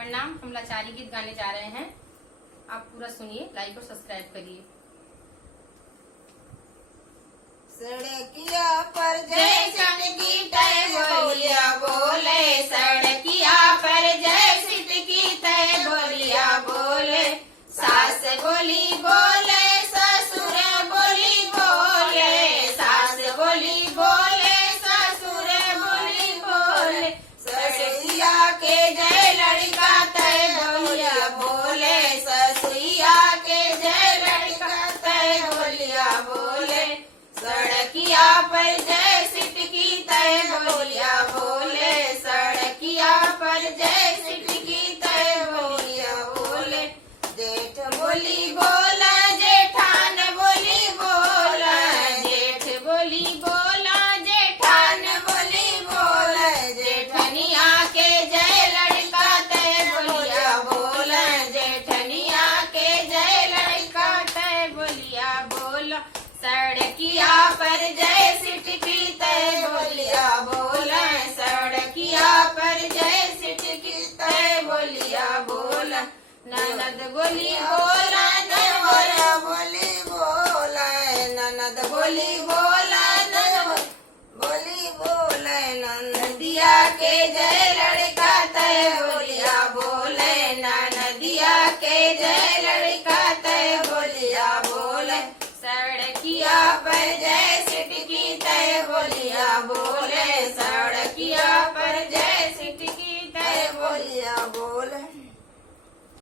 प्रणाम। हम लाचारी गीत गाने जा रहे हैं, आप पूरा सुनिए, लाइक और सब्सक्राइब करिए। सड़किया पर जय की तय बोलिया बोले, सड़किया पर जय सिट की तय बोलिया बोले। सास बोली बोले, ससुर बोली बोले, सास बोली बोले, ससुर बोली बोले। ससुरिया के जय लड़का तय बोलिया बोले, ससुरिया के जय लड़का तय बोलिया बोले। सड़किया पर जय सिट की तय बोलिया बोले, सड़किया पर जय सिट की तय बोलिया बोले। जेठ बोली बोला, जेठान बोली बोला, जेठ बोली बोला, जेठान बोली बोला। जेठनिया के जय लड़का तय बोलिया बोला, जेठनिया के जय लड़का तय बोलिया बोला। सड़किया पर जय सिट की तय बोलिया बोला, सड़किया पर जय सिट की तय बोलिया बोला। ननद बोली बोला, बोला बोली बोला, ननद बोली बोला, ननद बोली बोला। नदिया के जय लड़का तय बोलिया बोले, नदिया के जय लड़का तय बोलिया बोले। सड़किया पर जय सिट की तय बोलिया बोले,